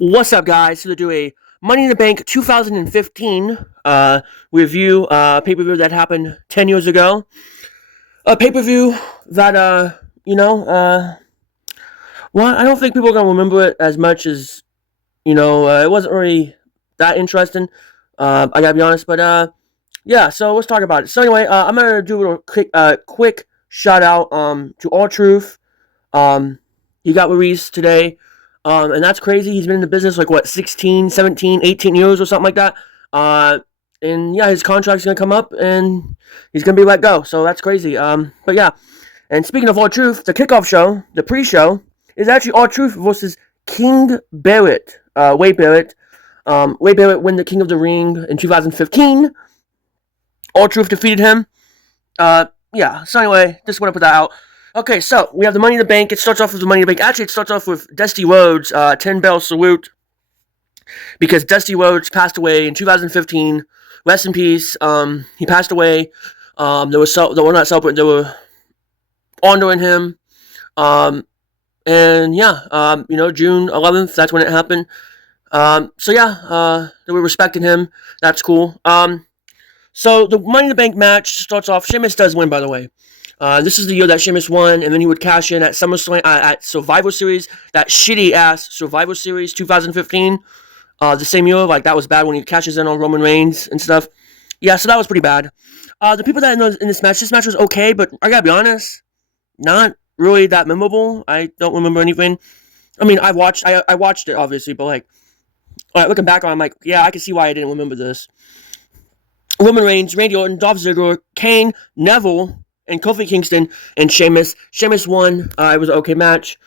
What's up, guys? So to do a Money in the Bank 2015 review, pay-per-view that happened 10 years ago. A pay-per-view that, well, I don't think people are going to remember it as much as, it wasn't really that interesting. I gotta be honest, but, yeah, so let's talk about it. So anyway, I'm going to do a quick shout out, to All Truth. He got released today. And that's crazy. He's been in the business like, 16, 17, 18 years or something like that. And yeah, his contract's going to come up and he's going to be let go. So that's crazy. But yeah. And speaking of All Truth, the kickoff show, the pre-show, is actually All Truth versus King Barrett. Wade Barrett. Wade Barrett won the King of the Ring in 2015. All Truth defeated him. Yeah. So anyway, just want to put that out. Okay, so we have the Money in the Bank. It starts off with the Money in the Bank. Actually, it starts off with Dusty Rhodes, 10-bell salute, because Dusty Rhodes passed away in 2015. Rest in peace. He passed away. They were not celebrating. They were honoring him. And yeah, June 11th. That's when it happened. So yeah, they were respecting him. That's cool. So the Money in the Bank match starts off. Sheamus does win, by the way. This is the year that Sheamus won, and then he would cash in at SummerSlam, at Survivor Series, that shitty-ass Survivor Series 2015, the same year. Like, that was bad when he cashes in on Roman Reigns and stuff. Yeah, so that was pretty bad. The people that in this match was okay, but I gotta be honest, not really that memorable. I don't remember anything. I mean, I watched it, obviously, but, like, looking back on it, I'm like, yeah, I can see why I didn't remember this. Roman Reigns, Randy Orton, Dolph Ziggler, Kane, Neville, and Kofi Kingston, and Sheamus. Sheamus won. It was an okay match.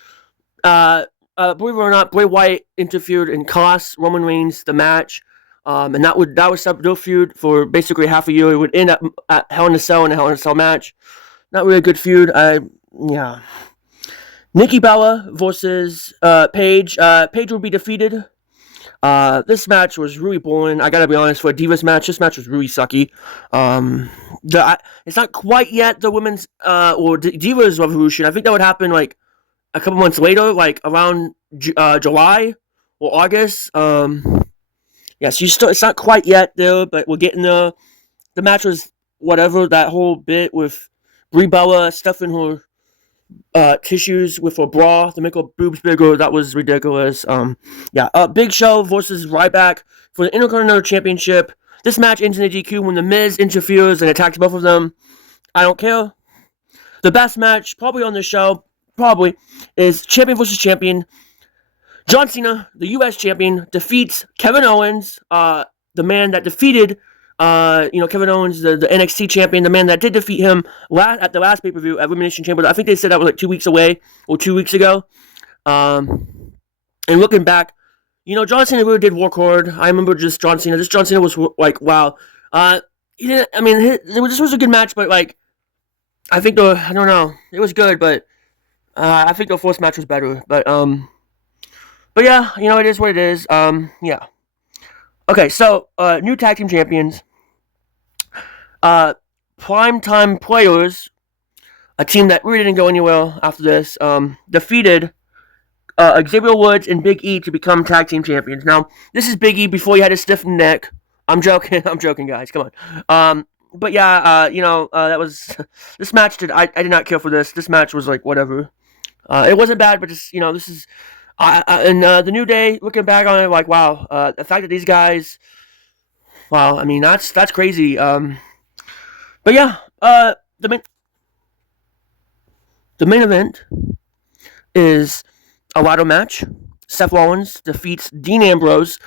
Believe it or not, Bray Wyatt interfered and cost Roman Reigns the match. And that was their feud for basically half a year. It would end up at Hell in a Cell in a Hell in a Cell match. Not really a good feud. Yeah. Nikki Bella versus Paige. Paige will be defeated. This match was really boring. I gotta be honest, for a Divas match, this match was really sucky. It's not quite yet the women's or Divas Revolution. I think that would happen like a couple months later, like around July or August. Yeah, so it's not quite yet there, but we're getting there. The match was whatever. That whole bit with Brie Bella stuffing her tissues with a bra to make her boobs bigger. That was ridiculous. Big Show versus Ryback for the Intercontinental Championship. This match ends in a DQ when The Miz interferes and attacks both of them. I don't care. The best match, probably on the show, is Champion versus Champion. John Cena, the U.S. Champion, defeats Kevin Owens, the man that defeated Kevin Owens, the NXT champion, the man that did defeat him at the last pay-per-view at Elimination Chamber. I think they said that was like 2 weeks away or 2 weeks ago. And looking back, John Cena really did work hard. I remember just John Cena. This John Cena was like, wow. This was a good match, but like, I think I don't know. It was good, but I think the first match was better. But yeah, it is what it is. Yeah. Okay, so new tag team champions. Primetime Players, a team that really didn't go anywhere after this, defeated Xavier Woods and Big E to become tag team champions. Now, this is Big E before he had a stiff neck. I'm joking. I'm joking, guys. Come on. But yeah, that was this match. I did not care for this. This match was like whatever. It wasn't bad, but just this is. And the New Day, looking back on it, like wow, the fact that these guys, wow, I mean that's crazy. But yeah, the main event is a ladder match. Seth Rollins defeats Dean Ambrose.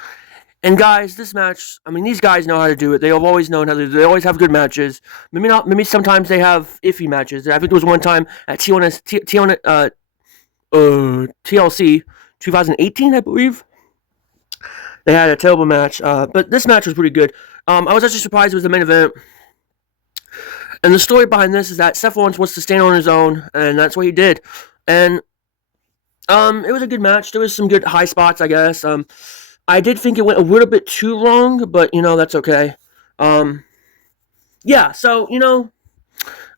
And guys, this match, I mean, these guys know how to do it. They have always known how to do it. They always have good matches. Maybe not. Maybe sometimes they have iffy matches. I think there was one time at TLC 2018, I believe. They had a terrible match. But this match was pretty good. I was actually surprised it was the main event. And the story behind this is that Seth Rollins wants to stand on his own, and that's what he did. And it was a good match. There was some good high spots, I guess. I did think it went a little bit too long, but that's okay. Yeah, so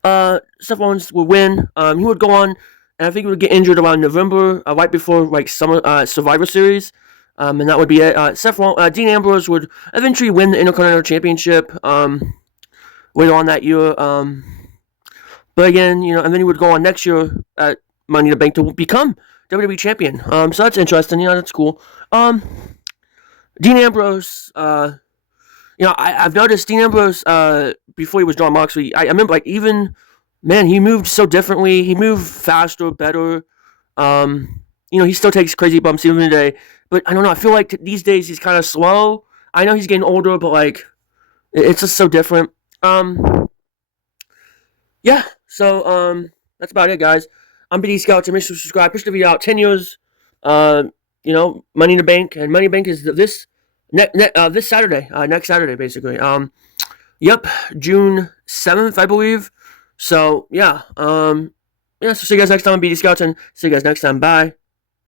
Seth Rollins would win. He would go on, and I think he would get injured around November, right before like summer Survivor Series. And that would be it. Dean Ambrose would eventually win the Intercontinental Championship later on that year. But again, and then he would go on next year at Money in the Bank to become WWE champion. So that's interesting. That's cool. Dean Ambrose. I've noticed Dean Ambrose before he was John Moxley. I remember he moved so differently. He moved faster, better. He still takes crazy bumps even today. But I don't know. I feel like these days he's kind of slow. I know he's getting older, but it's just so different. Yeah. So that's about it, guys. I'm BD Scout. Make sure to subscribe. Push the video out. 10 years. Money in the Bank, and Money in the Bank is this Saturday. Next Saturday, basically. Yep. June 7th, I believe. So yeah. So see you guys next time on BD Scouts, and see you guys next time. Bye.